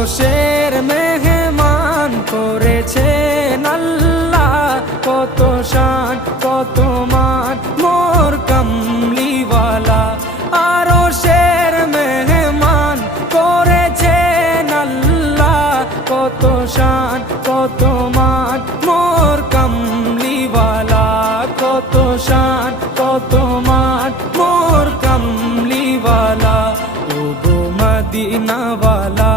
আরশের মেহমান করেছেন আল্লাহ, কত শান কত মান মোর কামলিওয়ালা। আরশের মেহমান করেছেন আল্লাহ, কত শান কত মান মোর কামলিওয়ালা, কত শান কত মান মোর কামলিওয়ালা। ও গো মদিনাওয়ালা